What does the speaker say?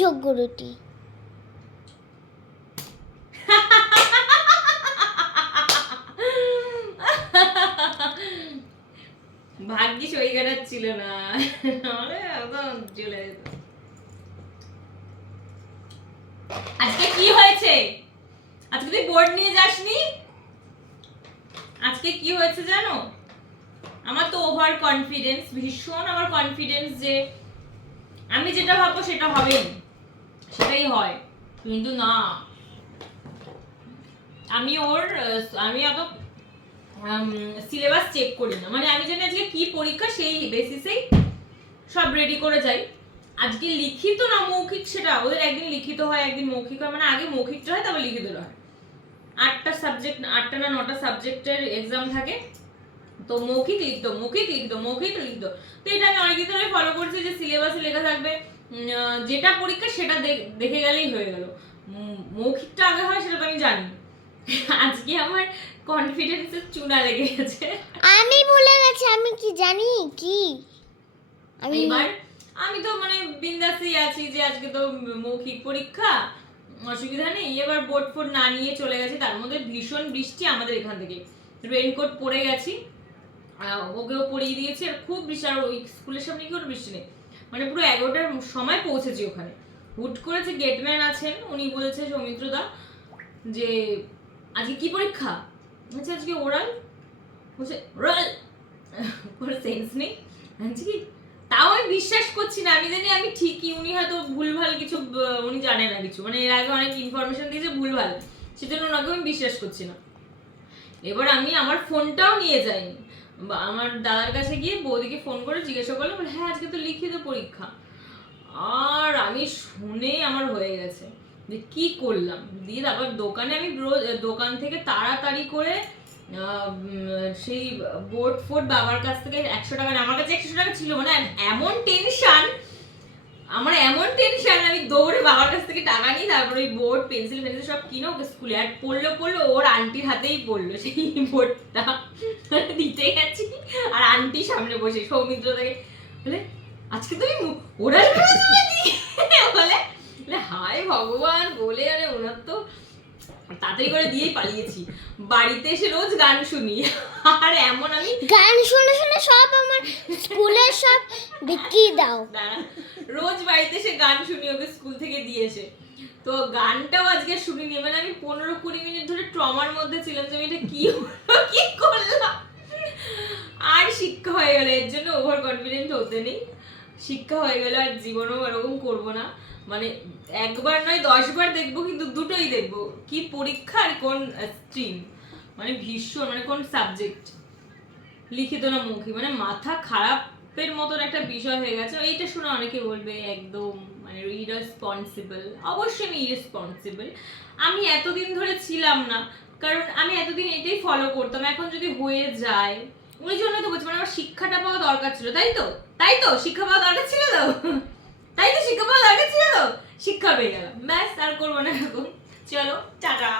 যোগ্য রুটি। ভাগ্যিস ওই গাড়ার ছিল না। একদম চলে আজকে কি হয়েছে? আজকে তুই বোর্ড নিয়ে যাসনি? আজকে কি হয়েছে জানো? আমার তো ওভার কনফিডেন্স ভীষণ আমার কনফিডেন্স যে আমি যেটা ভাববো সেটা হবে সেটাই হয়। কিন্তু না। আমি ওর, আমি অত সিলেবাস চেক করি না। মানে আমি জানি আজকে কি পরীক্ষা, সেই বেসিসেই সব রেডি করে যাই। আজকে লিখিত না মৌখিক সেটা? ওদের একদিন লিখিত হয়, একদিন মৌখিক হয়। মানে আগে মৌখিকটা হয়, তারপর লিখিত হয়। আটটা সাবজেক্ট আটটা না নটা সাবজেক্টের এক্সাম থাকে। তো মৌখিক লিখতো মৌখিক লিখতো মৌখিক লিখতো। তো এটা আমি অনেকদিন ধরে ফলো করছি যে সিলেবাসে লেখা থাকবে। যেটা পরীক্ষা সেটা দেখ- গেলেই হয়ে গেল। মৌখিকটা আগে হয় সেটা তো আমি জানি। আজকে আমার কনফিডেন্সের চুনা লেগে গেছে। আমি ভুলে গেছি আমি কি জানি? কি? আমি এবার আমি তো মানে বিন্দাসই আছি যে আজকে তো মৌখিক পরীক্ষা। অসুবিধা নেই এবার বোর্ড ফোর্ড না নিয়ে চলে গেছি। তার মধ্যে ভীষণ বৃষ্টি আমাদের এখান থেকে। রেনকোট পরে গেছি। ওকেও পরিয়ে দিয়েছি আর খুব বৃষ্টি আর ওই স্কুলের সামনে কি ওর বৃষ্টি নেই। মানে পুরো এগারোটার সময় পৌঁছেছি ওখানে। হুট করেছে গেটম্যান আছেন, উনি বলেছে সৌমিত্রদা যে আজকে কি পরীক্ষা? বলছে আজকে ওরাল। বলছে, ওরাল? কোনো সেন্স নেই। আমি কি, তাও আমি বিশ্বাস করছি না, আমি জানি আমি ঠিকই, উনি হয়তো ভুলভাল কিছু উনি জানে না কিছু। মানে এর আগে অনেক ইনফরমেশন দিয়েছে ভুলভাল, সেজন্য ওনাকে আমি বিশ্বাস করছি না। এবার আমি, আমার ফোনটাও নিয়ে যাইনি। আমার দাদার কাছে গিয়ে বৌদিকে ফোন করে জিজ্ঞাসা করলাম হ্যাঁ আজকে তো লিখিত পরীক্ষা আর আমি শুনে আমার হয়ে গেছে যে কি করলাম দিয়ে তারপর দোকানে আমি দোকান থেকে তাড়াতাড়ি করে সেই বোর্ড ফোর্ড বাবার কাছ থেকে একশো টাকা। আমার কাছে একশো টাকা ছিল মানে এমন টেনশন আমার এমন টেনশন আমি দৌড়ে বাবার কাছ থেকে টাকা নিই তারপরে ওই বোর্ড পেন্সিল পেন্সিল সব কিনো ওকে স্কুলে, আর পড়ল পড়ল, ওর আন্টির হাতেই পড়ল সেই বোর্ডটা দিতে গেছি আর আন্টি সামনে বসে সৌমিত্র থেকে বলে আজকে তুমি ওরাল বলে বলে, হায় ভগবান বলে আরে ওনার তো তাড়াতাড়ি করে দিয়েই পালিয়েছি। বাড়িতে এসে রোজ গান শুনি। আর এমন আমি গান শুনে শুনে সব আমার স্কুলের সব দেখিয়ে দাও। রোজ বাড়িতে এসে গান শুনি ওকে স্কুল থেকে দিয়েছে তো গানটাও আজকে শুনিনি। মানে আমি পনেরো কুড়ি মিনিট ধরে ট্রমার মধ্যে ছিলাম যে আমি এটা কি হলো কি করলাম আর শিক্ষা হয়ে গেল এর জন্য ওভার কনফিডেন্ট হতে নেই শিক্ষা হয়ে গেল আর জীবনেও এরকম করব না। মানে একবার নয়, দশবার দেখব, কিন্তু দুটোই দেখব। কি পরীক্ষা আর কোন স্ট্রিম মানে ভীষণ মানে কোন সাবজেক্ট লিখিত না মৌখিক মানে মাথা খারাপের মতন একটা বিষয় হয়ে গেছে। এইটা শুনে অনেকে বলবে, একদম মানে ইরেসপন্সিবল অবশ্যই আমি ইরেসপন্সিবল আমি এতদিন ধরে ছিলাম না। কারণ আমি এতদিন এটাই ফলো করতাম। এখন যদি হয়ে যায় ওই জন্য তো বলছি মানে আমার শিক্ষাটা পাওয়া দরকার ছিল, তাই তো? তাই তো? শিক্ষা পাওয়া দরকার ছিল তো? তাই তো শিক্ষা পাওয়া দরকার ছিল তো? শিক্ষা পেয়ে গেলাম। ব্যাস, আর করব না এরকম। চলো, টাটা।